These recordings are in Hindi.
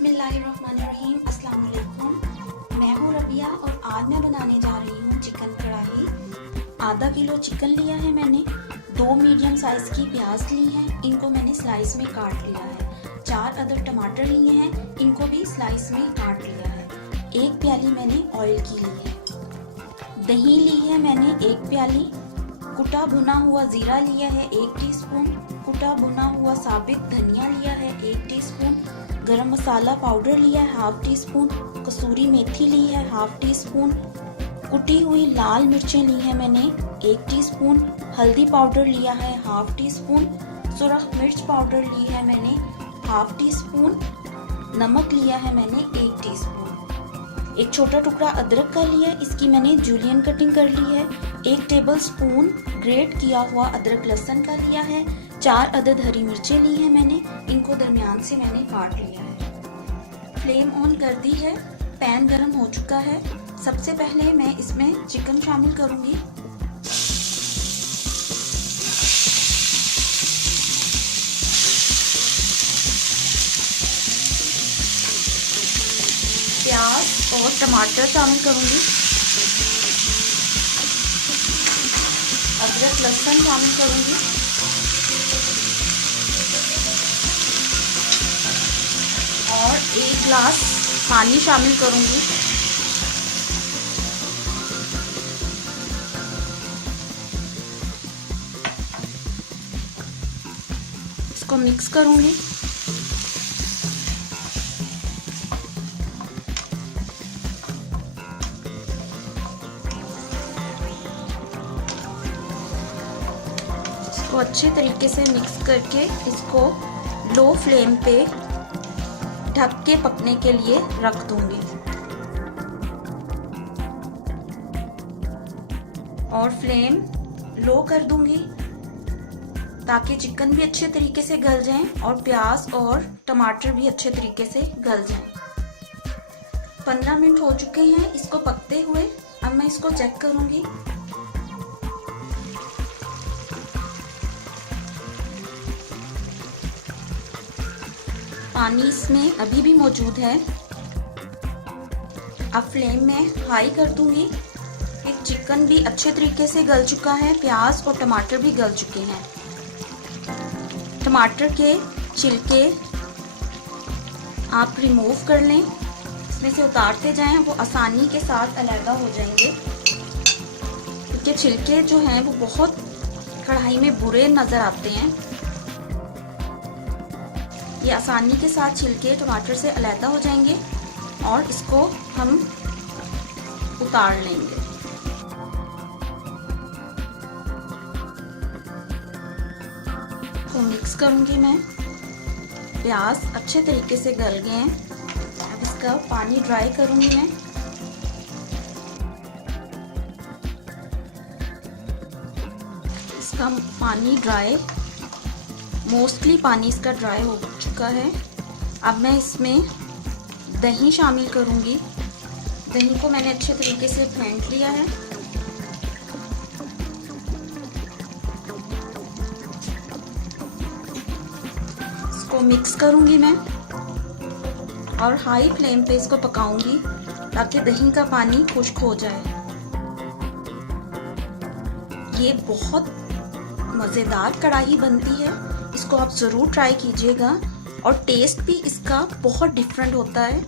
बिस्मिल्लाहिर्रहमानिर्रहीम। अस्सलाम वालेकुम। मैं हूँ रबिया और आज मैं बनाने जा रही हूँ चिकन कढ़ाई। आधा किलो चिकन लिया है मैंने। 2 मीडियम साइज़ की प्याज ली हैं, इनको मैंने स्लाइस में काट लिया है। 4 अदर टमाटर लिए हैं, इनको भी स्लाइस में काट लिया है। 1 प्याली मैंने ऑयल की ली है। दही ली है मैंने 1 प्याली। कुटा भुना हुआ ज़ीरा लिया है 1 टीस्पून। कुटा भुना हुआ साबित धनिया लिया है 1 टीस्पून। गरम मसाला पाउडर लिया है ½ टीस्पून। कसूरी मेथी ली है ½ टीस्पून। कुटी हुई लाल मिर्चें ली है मैंने 1 टीस्पून। हल्दी पाउडर लिया है ½ टीस्पून। सुरख मिर्च पाउडर ली है मैंने ½ टीस्पून। नमक लिया है मैंने 1 टीस्पून। एक छोटा टुकड़ा अदरक का लिया, इसकी मैंने जूलियन कटिंग कर ली है। 1 टेबल स्पून ग्रेट किया हुआ अदरक लहसुन का लिया है। 4 अदद हरी मिर्चें ली हैं मैंने, इनको दरमियान से मैंने काट लिया है। फ्लेम ऑन कर दी है, पैन गरम हो चुका है। सबसे पहले मैं इसमें चिकन शामिल करूंगी। प्याज और टमाटर शामिल करूंगी। अदरक लहसुन शामिल करूंगी और 1 गिलास पानी शामिल करूंगी। इसको मिक्स करूंगी। इसको अच्छे तरीके से मिक्स करके इसको लो फ्लेम पे ढक के पकने के लिए रख दूंगी और फ्लेम लो कर दूंगी ताकि चिकन भी अच्छे तरीके से गल जाए और प्याज और टमाटर भी अच्छे तरीके से गल जाएं। 15 मिनट हो चुके हैं इसको पकते हुए। अब मैं इसको चेक करूंगी। पानी इसमें अभी भी मौजूद है। अब फ्लेम में हाई कर दूंगी। चिकन भी अच्छे तरीके से गल चुका है, प्याज और टमाटर भी गल चुके हैं। टमाटर के छिलके आप रिमूव कर लें, इसमें से उतारते जाएं, वो आसानी के साथ अलग हो जाएंगे। क्योंकि छिलके जो हैं वो बहुत कढ़ाई में बुरे नज़र आते हैं। ये आसानी के साथ छिलके टमाटर से अलग हो जाएंगे और इसको हम उतार लेंगे। तो मिक्स करूंगी मैं। प्याज अच्छे तरीके से गल गए हैं। अब इसका पानी ड्राई करूंगी मैं। इसका पानी ड्राई, मोस्टली पानी इसका ड्राई हो चुका है। अब मैं इसमें दही शामिल करूंगी। दही को मैंने अच्छे तरीके से फेंट लिया है। इसको मिक्स करूंगी मैं और हाई फ्लेम पे इसको पकाऊंगी ताकि दही का पानी खुश्क हो जाए। ये बहुत मज़ेदार कढ़ाई बनती है, इसको आप ज़रूर ट्राई कीजिएगा। और टेस्ट भी इसका बहुत डिफरेंट होता है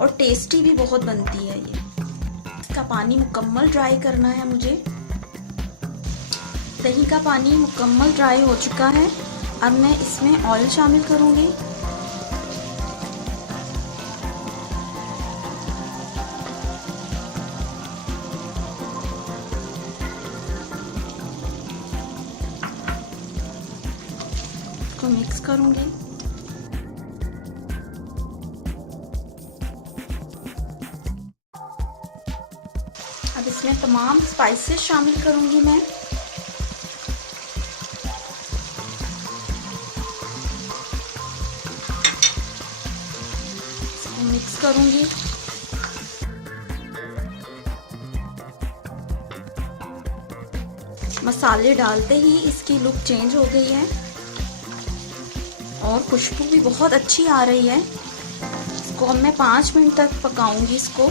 और टेस्टी भी बहुत बनती है ये। इसका पानी मुकम्मल ड्राई करना है मुझे। दही का पानी मुकम्मल ड्राई हो चुका है। अब मैं इसमें ऑयल शामिल करूँगी। इसको मिक्स करूँगी। अब इसमें तमाम स्पाइसेस शामिल करूंगी मैं। इसको मिक्स करूंगी। मसाले डालते ही इसकी लुक चेंज हो गई है और खुशबू भी बहुत अच्छी आ रही है। इसको अब मैं 5 मिनट तक पकाऊंगी इसको,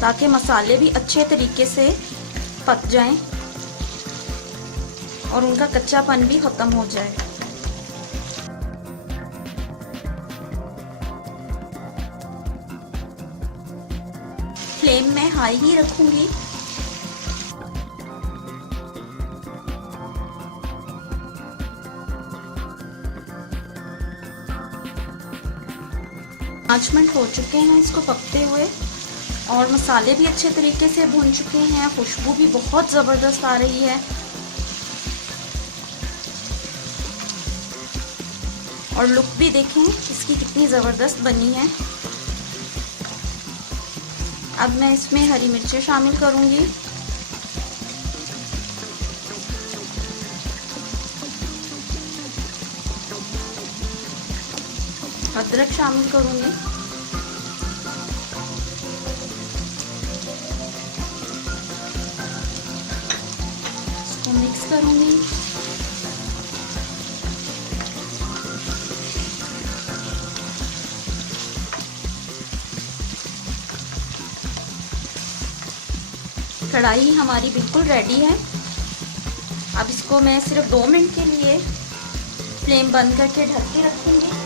ताकि मसाले भी अच्छे तरीके से पक जाएं और उनका कच्चापन भी खत्म हो जाए। फ्लेम मैं हाई ही रखूंगी। पाँच मिनट हो चुके हैं इसको पकते हुए और मसाले भी अच्छे तरीके से भुन चुके हैं। खुशबू भी बहुत ज़बरदस्त आ रही है और लुक भी देखें इसकी कितनी ज़बरदस्त बनी है। अब मैं इसमें हरी मिर्चें शामिल करूंगी। अदरक शामिल करूंगी। इसको मिक्स करूंगी। कढ़ाई हमारी बिल्कुल रेडी है। अब इसको मैं सिर्फ 2 मिनट के लिए फ्लेम बंद करके ढक के रखूंगी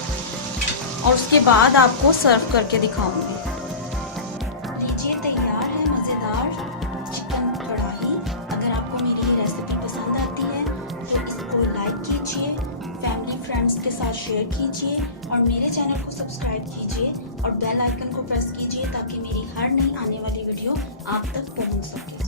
और उसके बाद आपको सर्व करके दिखाऊंगी। लीजिए तैयार है मज़ेदार चिकन कढ़ाई। अगर आपको मेरी ये रेसिपी पसंद आती है तो इसको लाइक कीजिए, फैमिली फ्रेंड्स के साथ शेयर कीजिए और मेरे चैनल को सब्सक्राइब कीजिए और बेल आइकन को प्रेस कीजिए ताकि मेरी हर नई आने वाली वीडियो आप तक पहुंच सके।